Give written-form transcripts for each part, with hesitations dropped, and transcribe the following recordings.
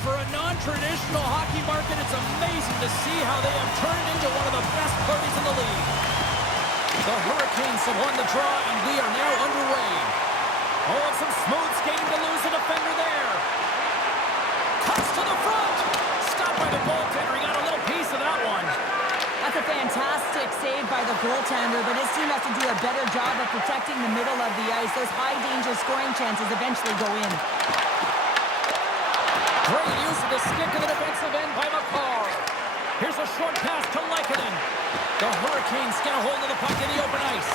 for a non-traditional hockey market, it's amazing to see how they have turned into one of the best parties in the league. The Hurricanes have won the draw, and we are now underway. Oh, and some smooth skating to lose a defender there. Cuts to the front. Stopped by the goaltender. He got a little piece of that one. That's a fantastic save by the goaltender, but his team has to do a better job of protecting the middle of the ice. Those high-danger scoring chances eventually go in. Great use of the stick of the defensive end by McCarr. Here's a short pass to Lehkonen. The Hurricanes get a hold of the puck in the open ice.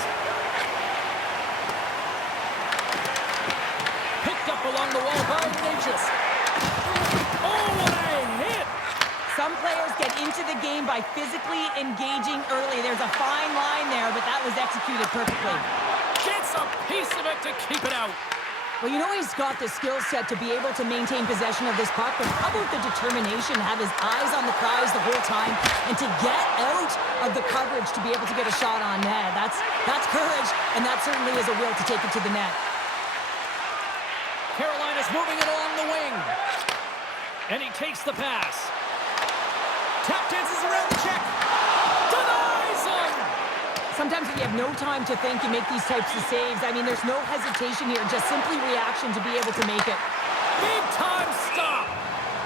Picked up along the wall by Natchez. Oh, what a hit! Some players get into the game by physically engaging early. There's a fine line there, but that was executed perfectly. Gets a piece of it to keep it out. Well, you know he's got the skill set to be able to maintain possession of this puck, but how about the determination to have his eyes on the prize the whole time and to get out of the coverage to be able to get a shot on net? That's courage, and that certainly is a will to take it to the net. Carolina's moving it along the wing. And he takes the pass. Tap dances around the check. Denies him! Sometimes if you have no time to think, you make these types of saves. I mean, there's no hesitation here, just simply reaction to be able to make it. Big time stop!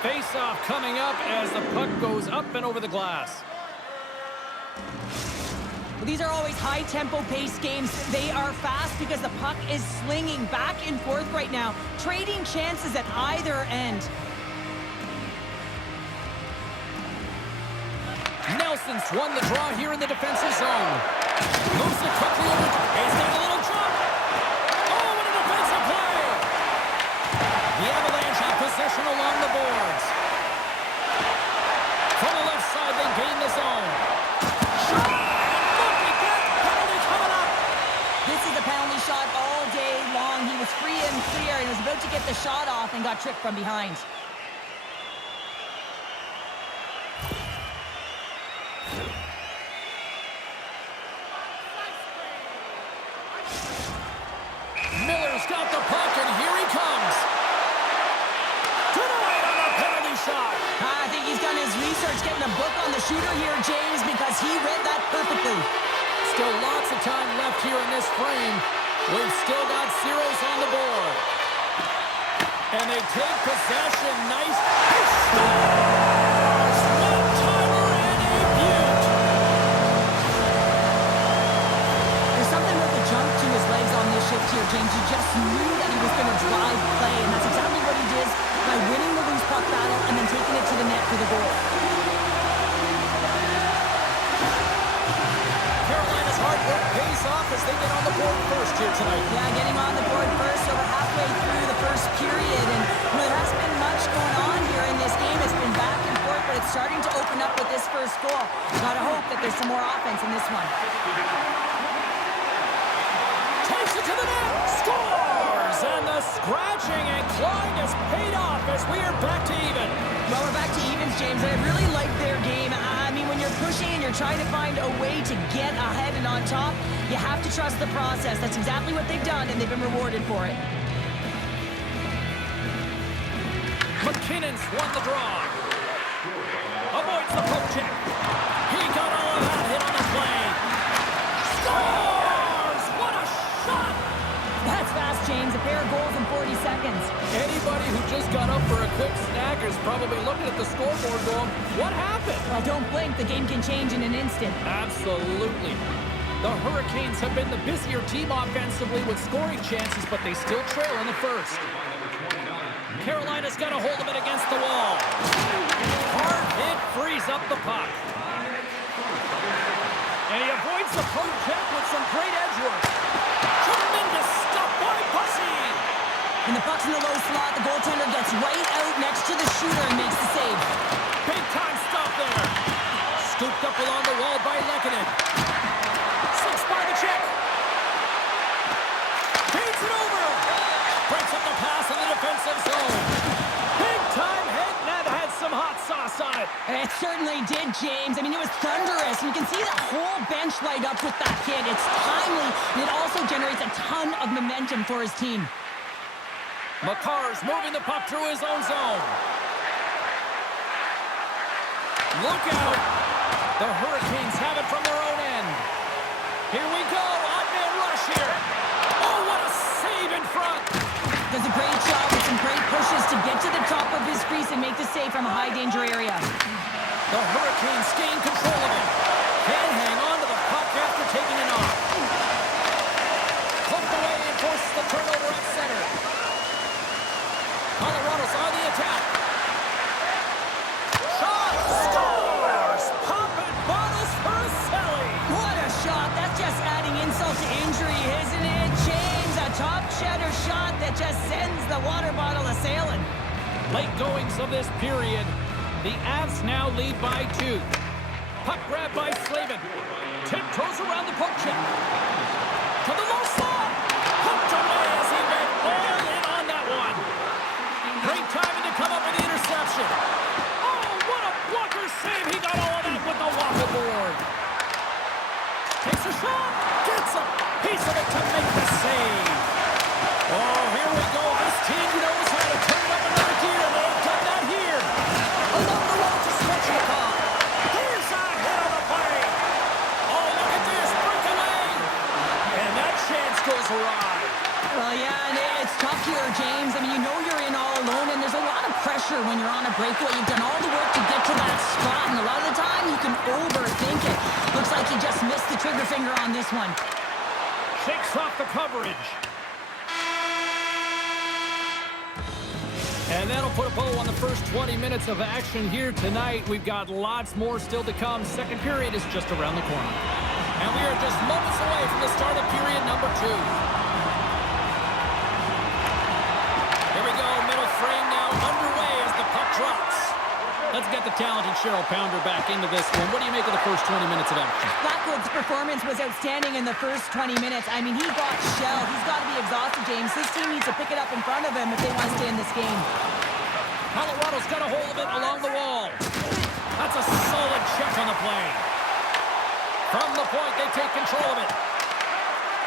Face-off coming up as the puck goes up and over the glass. These are always high-tempo pace games. They are fast because the puck is slinging back and forth right now, trading chances at either end. Nelson's won the draw here in the defensive zone. Moves it quickly over. He's got a little drop. Oh, what a defensive play! The Avalanche have possession along the boards. From the left side, they gain the zone. Shot! Look at that penalty coming up! This is a penalty shot all day long. He was free and clear and was about to get the shot off and got tripped from behind. Miller's got the puck, and here he comes. Denied on a penalty shot. I think he's done his research getting a book on the shooter here, James, because he read that perfectly. Still lots of time left here in this frame. We've still got zeros on the board. And they take possession. Nice. He scores! One-timer and a beaut. There's something about the jump to his legs on this shift here, James. You just knew that he was going to drive play, and that's exactly what he did by winning the loose puck battle and then taking it to the net for the goal. Carolina's hard work pays off as they get on the board first here tonight. Yeah, getting on the board first, so we're halfway through the first period, and there hasn't been much going on here in this game. It's been back and forth, but it's starting to open up with this first goal. Gotta hope that there's some more offense in this one. Takes it to the net, scores! And the scratching and clawing has paid off as we are back to even. Well, we're back to evens, James, and I really like their game. I mean, when you're pushing and you're trying to find a way to get ahead and on top, you have to trust the process. That's exactly what they've done, and they've been rewarded for it. McKinnon's won the draw. Avoids the poke check. He got all of that hit on the play. Scores! What a shot! That's fast, James. A pair of goals in 40 seconds. Anybody who just got up for a quick snack is probably looking at the scoreboard going, what happened? Well, don't blink. The game can change in an instant. Absolutely. The Hurricanes have been the busier team offensively with scoring chances, but they still trail in the first. Carolina's got a hold of it against the wall. Hard hit frees up the puck. And he avoids the poke check with some great edge work. Tremendous stuff by Bussy. When the puck's in the low slot, the goaltender gets right out next to the shooter and makes the save. Big time stop there. Scooped up along the wall by Lehkonen. Six by the check. Feeds it over. Breaks up the pass in the defensive zone. Big time hit, and that had some hot sauce on it. It certainly did, James. I mean, it was thunderous. You can see the whole bench light up with that hit. It's timely, and it also generates a ton of momentum for his team. McCarr's moving the puck through his own zone. Look out. The Hurricanes have it from their own end. Here we go. Odd-man rush here. Oh, what a save in front. Does a great job with some great pushes to get to the top of his crease and make the save from a high-danger area. The Hurricanes gain control of it. Can hang on to the puck after taking it off. Poked away and forces the turnover at center. Colorado's on the attack. Shot! Scores! Popping bottles for a Selly. What a shot. That's just adding insult to injury, isn't it, James? A top cheddar shot that just sends the water bottle a-sailing. Late goings of this period. The Avs now lead by 2. Puck grab by Slavin. Tiptoes around the poke check. To the low slot. Hooked away as he went all in on that one. Great timing to come up with the interception. Oh, what a blocker save. He got all of that with the walk aboard. Takes a shot. Gets a piece of it to make the save. Oh, here we go. This team knows how to turn it up another gear. They've done that here. Along the wall to stretch the ball. Here's a hit on the play. Oh, look at this. Breakaway. And that chance goes awry. Well, yeah, and it's tough here, James. I mean, you know you're in all alone, and there's a lot of pressure when you're on a breakaway. You've done all the work to get to that spot, and a lot of the time you can overthink it. Looks like he just missed the trigger finger on this one. Shakes off the coverage. And that'll put a bow on the first 20 minutes of action here tonight. We've got lots more still to come. Second period is just around the corner. And we are just moments away from the start of period number 2. Here we go, middle frame now underway as the puck drops. Let's get the talented Cheryl Pounder back into this one. What do you make of the first 20 minutes of action? Blackwood's performance was outstanding in the first 20 minutes. I mean, he got shelled. He's got to be exhausted, James. This team needs to pick it up in front of him if they want to stay in this game. Colorado's got a hold of it along the wall. That's a solid check on the play. From the point, they take control of it.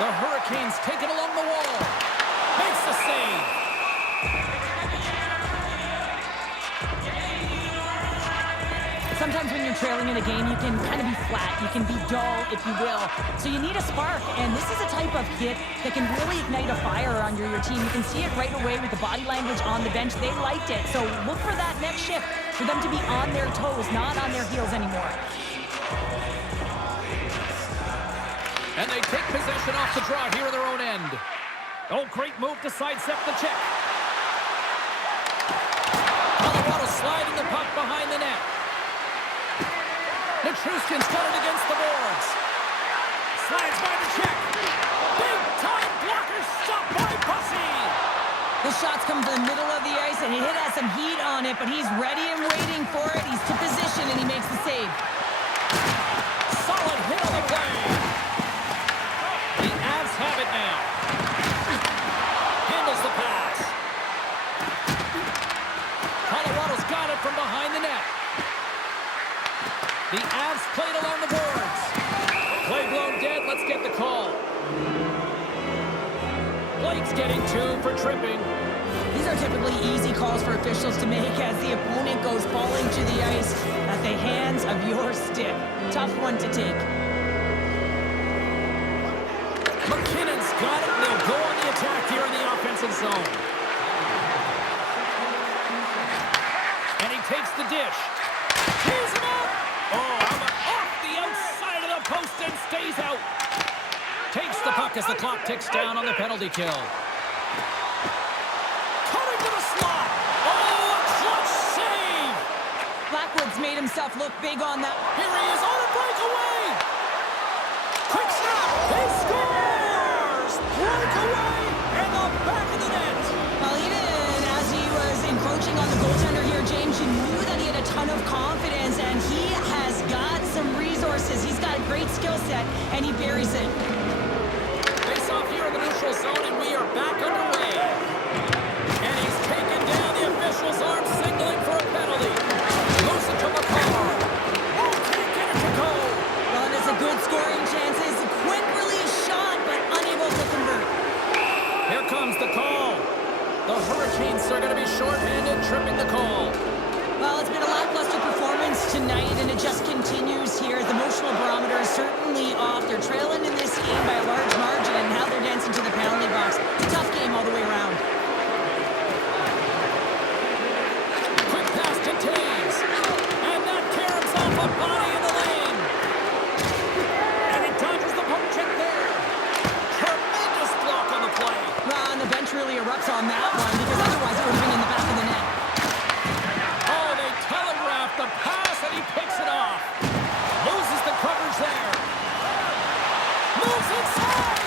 The Hurricanes take it along the wall. Makes the save. Sometimes when you're trailing in a game, you can kind of be flat. You can be dull, if you will. So you need a spark, and this is a type of hit that can really ignite a fire under your team. You can see it right away with the body language on the bench. They liked it. So look for that next shift, for them to be on their toes, not on their heels anymore. And they take possession off the draw here in their own end. Oh, great move to sidestep the check. Colorado sliding the puck behind the net. Nichushkin's got it against the boards. Slides by the check. Big time blocker stopped by Bussy. The shots come to the middle of the ice, and he has some heat on it, but he's ready and waiting for it. He's to position, and he makes the save. Solid hit on the play. The Avs have it now. Handles the pass. Colorado's got it from behind the net. The Avs played along the boards. Play blown dead. Let's get the call. Blake's getting 2 for tripping. These are typically easy calls for officials to make as the opponent goes falling to the ice at the hands of your stick. Tough one to take. McKinnon's got it. They'll go on the attack here in the offensive zone. And he takes the dish. Tees him up. Oh, how about off the outside of the post and stays out. Takes the puck as the clock ticks down on the penalty kill. Cutting to the slot. Oh, a clutch save. Blackwood's made himself look big on that. Here he is on a breakaway. Quick snap. He scores. Breakaway in the back of the net. Well, even as he was encroaching on the goaltender here, James, you knew that he had a ton of confidence, and he has got some resources. He's got a great skill set, and he buries it. Face off here in the neutral zone, and we are back underway. And he's taken down the official's arm, signaling for a penalty. Moves it to McCall. Oh, can't get it to go. Well, and it's a good scoring chances. Quick release shot, but unable to convert. Here comes the call. The Hurricanes are going to be shorthanded, tripping the call. Well, it's been a lackluster performance tonight, and it just continues here. The emotional barometer is certainly off. They're trailing in this game by a large margin, and now they're dancing to the penalty box. It's a tough game all the way around. Quick pass to Taves. And that caroms off a body in the lane. And he dodges the poke check there. Tremendous block on the play. Well, and the bench really erupts on that one, because otherwise it would have been in the back of the net. Oh, they telegraphed the pass, and he picks it off. Loses the coverage there. Moves inside.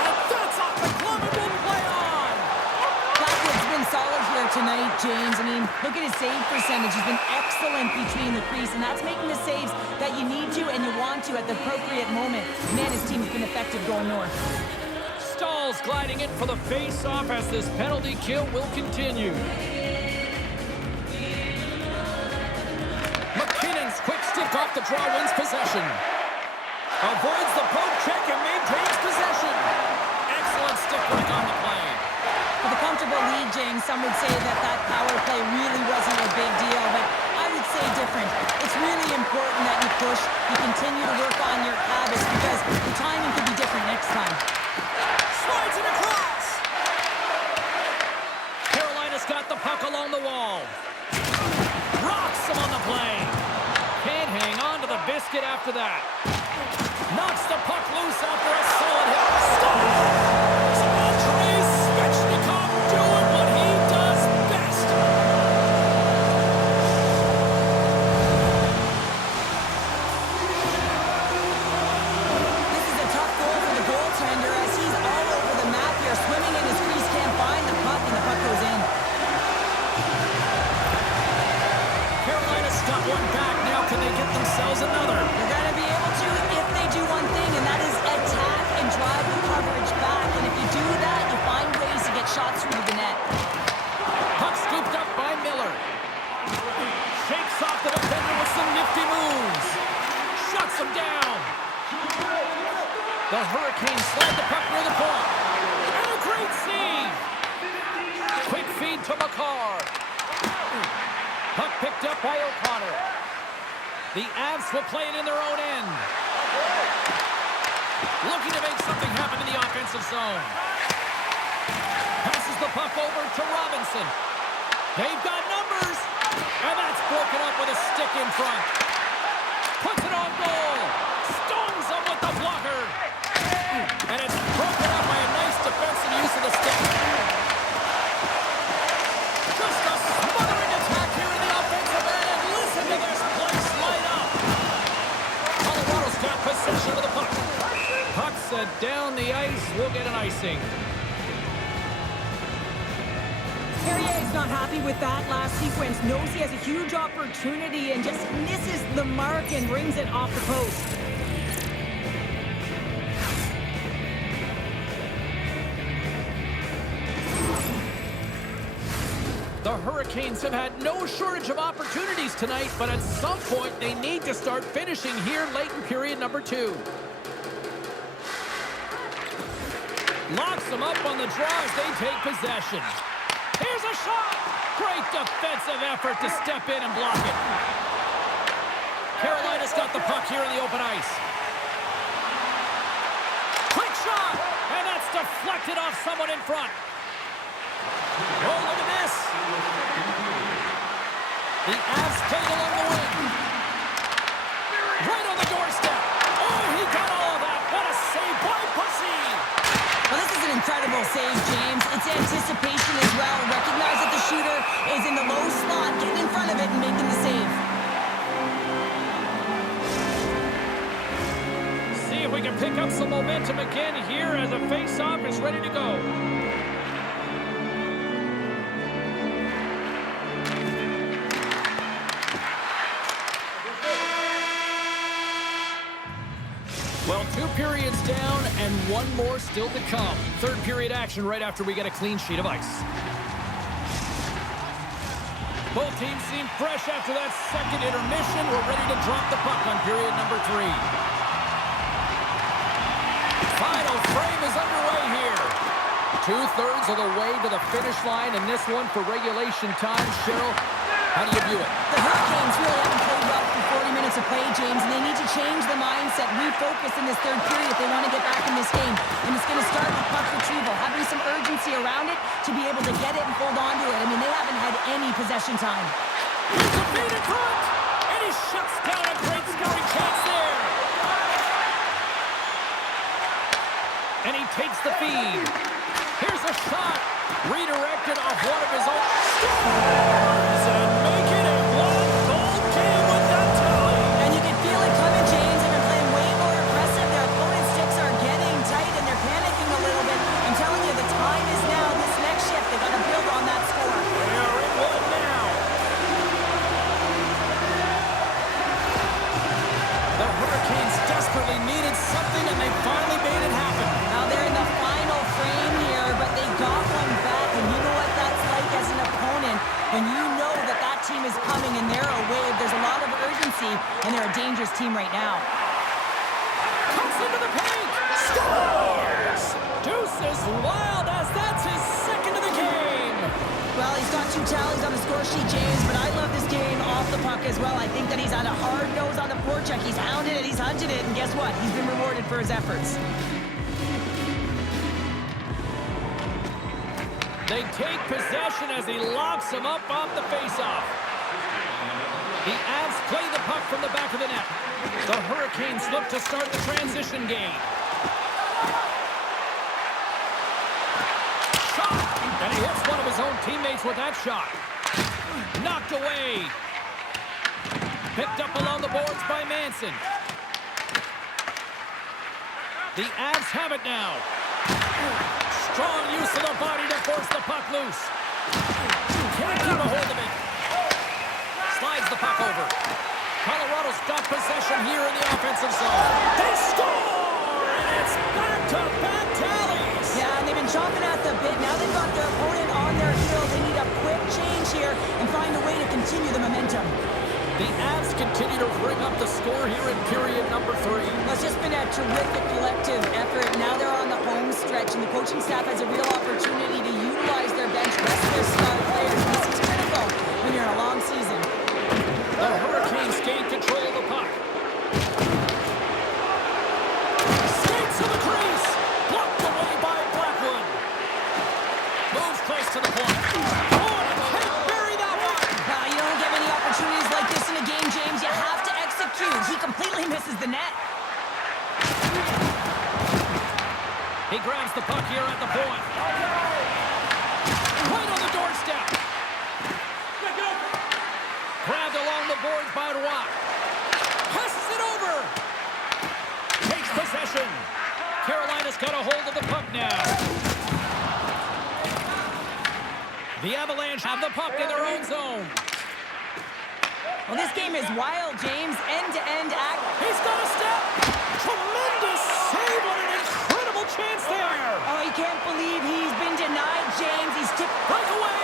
And that's off the glove and will play on. Blackwood's been solid here tonight, James. I mean, look at his save percentage. He's been excellent between the crease, and that's making the saves that you need to and you want to at the appropriate moment. Man, his team's been effective going north. Stahl's gliding in for the face-off as this penalty kill will continue. McKinnon's quick stick off the draw wins possession. Avoids the poke check and maintains possession. Excellent stick work on the play. With a comfortable lead, James, some would say that that power play really wasn't a big deal, but I would say different. It's really important that you push, you continue to work on your habits, because the timing could be different next time. Slides it across. Carolina's got the puck along the wall. Rocks him on the play. Can't hang on to the biscuit after that. Knocks the puck loose after a solid hit. Stop! Andrei Svechnikov doing what he does best. This is a tough goal for the goaltender as he's all over the map here, swimming in his crease, can't find the puck, and the puck goes in. Carolina's got one back. Now can they get themselves another? They're going to be able to if they do one thing, and that is attack and drive the coverage back. And if you do that, you find ways to get shots through the net. Puck scooped up by Miller. Shakes off the defender with some nifty moves. Shuts him down. The Hurricanes slide the puck near the point. And a great save. Quick feed to McCarr. Puck picked up by O'Connor. The Avs will play it in their own end. Looking to make something happen in the offensive zone. Passes the puck over to Robinson. They've got numbers. And that's broken up with a stick in front. Puts it on goal. Stones him with the blocker. And it's broken up by a nice defensive use of the stick. Just a smothering attack here in the offensive end. And listen to this place light up. Colorado's got possession of the puck. Puck set down the ice. We'll get an icing. Carrier's not happy with that last sequence. Knows he has a huge opportunity and just misses the mark and brings it off the post. The Hurricanes have had no shortage of opportunities tonight, but at some point they need to start finishing here late in period number 2. Locks them up on the draw as they take possession. Here's a shot! Great defensive effort to step in and block it. Carolina's got the puck here in the open ice. Quick shot! And that's deflected off someone in front. Oh, look at this! The Avs played along the wing. Right on the doorstep. Oh, he got all of that. What a save by Pussy! Well, this is an incredible save, James. It's anticipation as well. Recognize that the shooter is in the low slot, getting in front of it and making the save. See if we can pick up some momentum again here as a face-off is ready to go. Well, 2 periods down and 1 more still to come. Third period action right after we get a clean sheet of ice. Both teams seem fresh after that second intermission. We're ready to drop the puck on period number 3. Final frame is underway here. 2/3 of the way to the finish line, and this one for regulation time. Cheryl, How do you view it? The Hurricanes really haven't played well for 40 minutes of play, James, and they need to change the mindset, refocus in this third period if they want to get back in this game. And it's going to start with puck retrieval, having some urgency around it to be able to get it and hold on to it. I mean, they haven't had any possession time. Here's a feed in front, and he shuts down a great scoring chance there. And he takes the feed. Here's a shot, redirected off one of his own. Scores and make it a one-goal game with that tally. And you can feel it coming, James. They've been playing way more aggressive. Their opponent's sticks are getting tight, and they're panicking a little bit. I'm telling you, the time is now. This next shift, they've got to build on that score. They are in one now. The Hurricanes desperately needed something, and they finally made it happen. Now they're in the final frame here, but they got one back, and you know what that's like as an opponent. When you know that that team is coming and they're a wave, there's a lot of urgency, and they're a dangerous team right now. Cuts into the paint. Scores! Deuce is wild as that's his second of the game. Well, he's got 2 tallies on the score sheet, James, but I love this game off the puck as well. I think that he's had a hard nose on the forecheck. He's hounded it, he's hunted it, and guess what? He's been rewarded for his efforts. They take possession as he locks him up off the faceoff. The Avs play the puck from the back of the net. The Hurricanes look to start the transition game. Shot! And he hits one of his own teammates with that shot. Knocked away. Picked up along the boards by Manson. The Avs have it now. Strong use of the body to force the puck loose. Can't get a hold of it. Slides the puck over. Colorado's got possession here in the offensive zone. They score! And it's back-to-back tallies. Yeah, and they've been chomping at the bit. Now they've got their opponent on their heels. They need a quick change here and find a way to continue the momentum. The Avs continue to bring up the score here in period number 3. Well, it's just been a terrific collective effort. Now they're on the home stretch, and the coaching staff has a real opportunity to utilize their bench, rest their star players. This is critical when you're in a long season. The Hurricanes gain control of the puck. Skates to the crease. Blocked away by Blackwood. Moves close to the point. Oh, and can't bury that one. You don't get many opportunities like this in a game, James. You have to execute. He completely misses the net. He grabs the puck here at the point. Right on the doorstep. Grabbed along the boards by Roy. Passes it over. Takes possession. Carolina's got a hold of the puck now. The Avalanche have the puck in their own zone. Well, this game is wild, James. End-to-end act. He's got a step. Tremendous save on an incredible chance there. Oh, you can't believe he's been denied, James. He's tipped. Breakaway.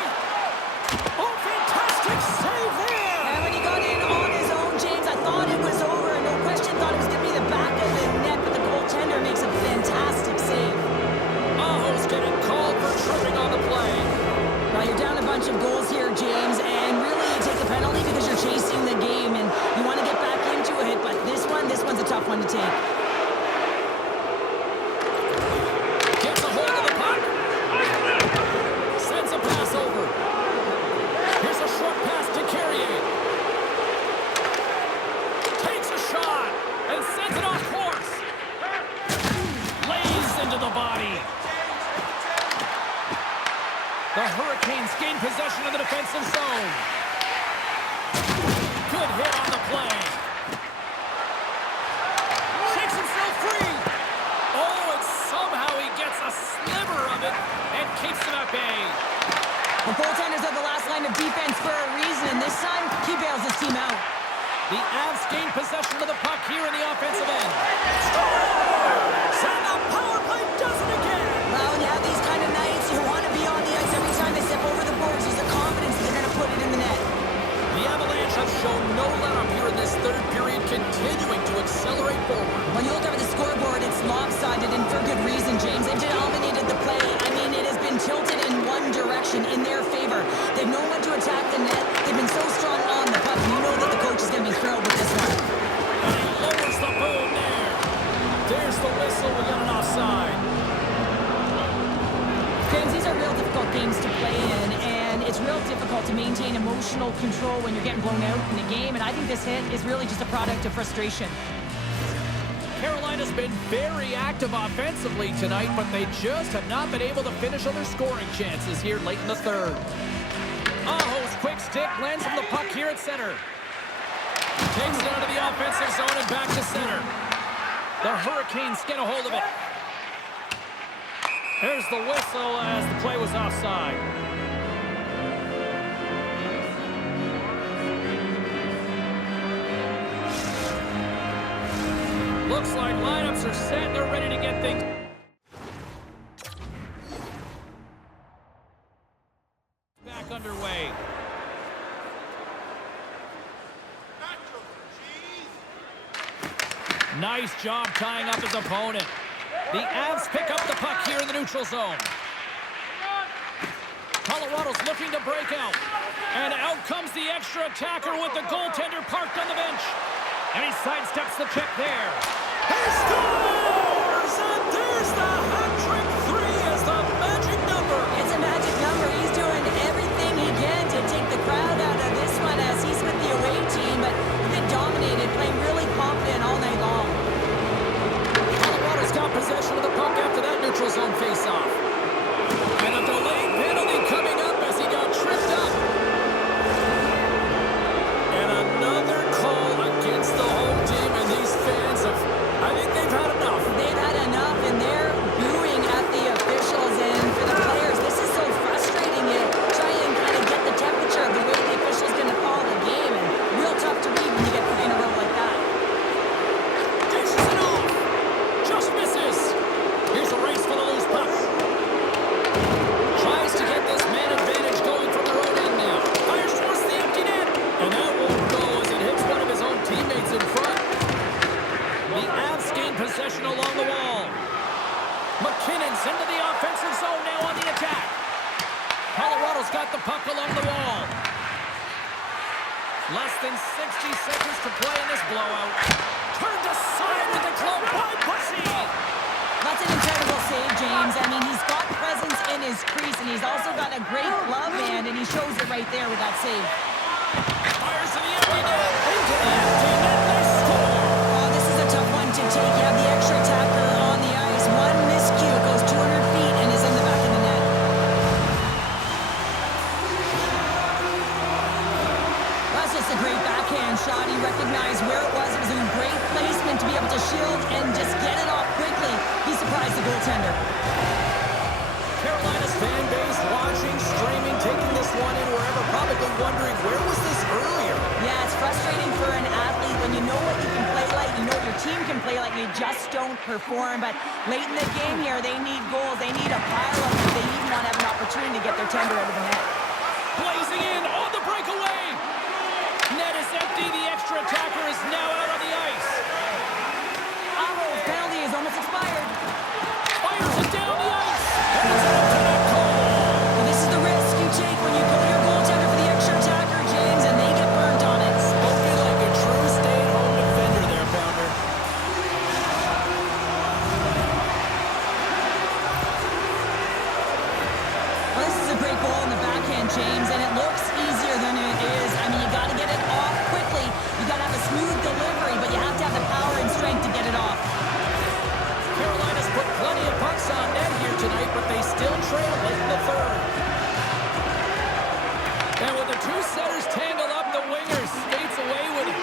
Oh, fantastic save there. And when he got in on his own, James, I thought it was over. No question, thought it was going to be the back of the net, but the goaltender makes a fantastic save. Aho's getting called for tripping on the play. Now, you're down a bunch of goals here, James, and really you take a penalty because you're chasing the game, and you want to get back into it, but this one's a tough one to take. Gets a hold of the puck. Sends a pass over. Here's a short pass to Carrier. Takes a shot and sends it off course. Lays into the body. The Hurricanes gain possession of the defensive zone. Good hit on the play. Shakes himself free. Oh, and somehow he gets a sliver of it and keeps it at bay. The goaltenders are the last line of defense for a reason, and this time, he bails his team out. The Avs gain possession of the puck here in the offensive end. Scores! And the power play does it again. Well, when you have these kind of nights, you want to be on the ice every time they step over the boards. There's a confidence that they're going to put it in the net. The Avalanche have shown no let-up here in this third period, continuing to accelerate forward. When you look over the scoreboard, it's lopsided, and for good reason, James. They've dominated the play. I mean, it has been tilted in one direction, in their favor. They've known when to attack the net. They've been so strong There's the whistle. We got an offside. James, these are real difficult games to play in, and it's real difficult to maintain emotional control when you're getting blown out in the game, and I think this hit is really just a product of frustration. Carolina's been very active offensively tonight, but they just have not been able to finish on their scoring chances here late in the third. Aho's quick stick lands from the puck here at center. Takes it out of the offensive zone and back to center. The Hurricanes get a hold of it. There's the whistle as the play was offside. Looks like lineups are set. They're ready to get things back underway. Nice job tying up his opponent. The Avs pick up the puck here in the neutral zone. Colorado's looking to break out. And out comes the extra attacker with the goaltender parked on the bench. And he sidesteps the check there. He scores! And there's the hat-trick 3 as the magic number. It's a magic number. He's doing everything he can to take the crowd out of this one as he's with the away team, but he's been dominated, playing really confident all night long. Colorado's got possession of the puck after that neutral zone face-off. And a delayed penalty coming up as he got tripped up. And another call against the home team, and these fans have, I think they've had enough. They've had enough, and they're booing at the officials. And for the players, this is so frustrating. You try and kind of get the temperature of the way the official's going to call the game, and real tough to read when you get 3 in a row like that. Dishes it off. Just misses. Here's a race for the loose puck. Tries to get this man advantage going from their own end now. Fires towards the empty net. And that won't go as it hits one of his own teammates in front. The Avs gain possession along the wall. McKinnon's into the offensive zone now on the attack. Colorado's got the puck along the wall. Less than 60 seconds to play in this blowout. Turned aside with the glove by Bussy. That's an incredible save, James. I mean, he's got presence in his crease, and he's also got a great glove hand, and he shows it right there with that save. Fires to the empty net. Into the empty net. They score. Oh, this is a tough one to take. You have the extra attacker on the ice. One miscue goes 200 feet and is in the back of the net. That's just a great backhand shot. He recognized where it was. It was a great placement to be able to shield and just get it off quickly. He surprised the goaltender. Carolina's fan base watching, streaming, taking this one in wherever, probably wondering, where was this earlier? Yeah, it's frustrating for an athlete when you know what you can play like, you know what your team can play like, you just don't perform. But late in the game here, they need goals. They need a pile of them. They even want to have an opportunity to get their tender out of the net. Blazing in on the breakaway. Net is empty. The extra attacker is now out on the ice. Aho's penalty is almost expired. Fires it down the ice. And it's an empty goal. Well, this is the risk you take when you pull your goaltender for the extra attacker, James, and they get burnt on it. Spoken like a true stay-at-home defender there, Pounder. Well, this is a great goal in the backhand, James, and it looks easier than it is. I mean, you got to get it off quickly. You got to have a smooth delivery, but you have to have the power and strength to get it off. Carolina's put plenty of pucks on net here tonight, but they still trail late in the third. And with the two setters tangled up, the winger skates away with it.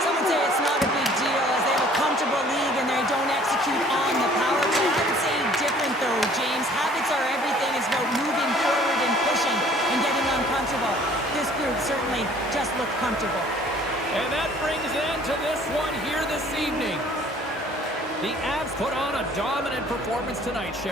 Some would say it's not a big deal as they have a comfortable league and they don't execute on the power play. I would say different though, James. Habits are everything. It's about moving forward and pushing and getting uncomfortable. This group certainly just looked comfortable. And that brings end to this one here this evening. The Avs put on a dominant performance tonight, Cheryl.